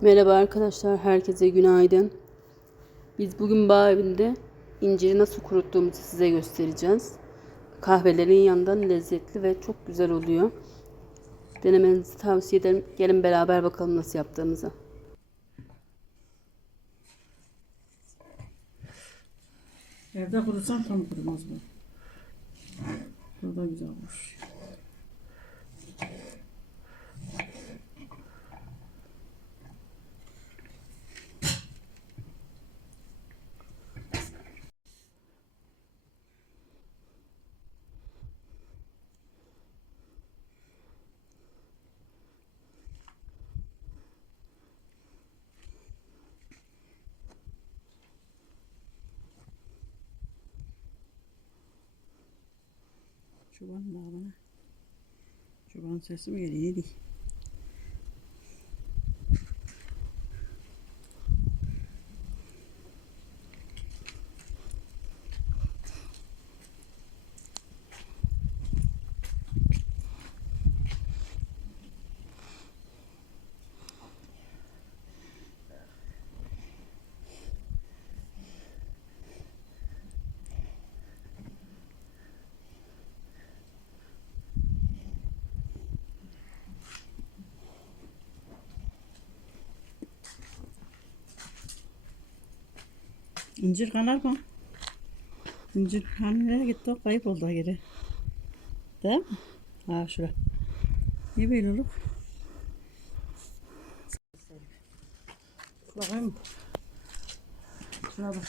Merhaba arkadaşlar, herkese günaydın. Biz bugün bağ evinde inciri nasıl kuruttuğumuzu size göstereceğiz. Kahvelerin yanından lezzetli ve çok güzel oluyor. Denemenizi tavsiye ederim. Gelin beraber bakalım nasıl yaptığımızı. Evde kurutsan tam kurumaz bu. Burada güzel olur. Çoban bağlama. Çoban sesi mi geliyor? Değil. İncir kanar mı? İncir hani nereye gitti? Kayıp oldu geri. Değil mi? Ha şura. Ne böyle olur? Bakayım. Şuna bak.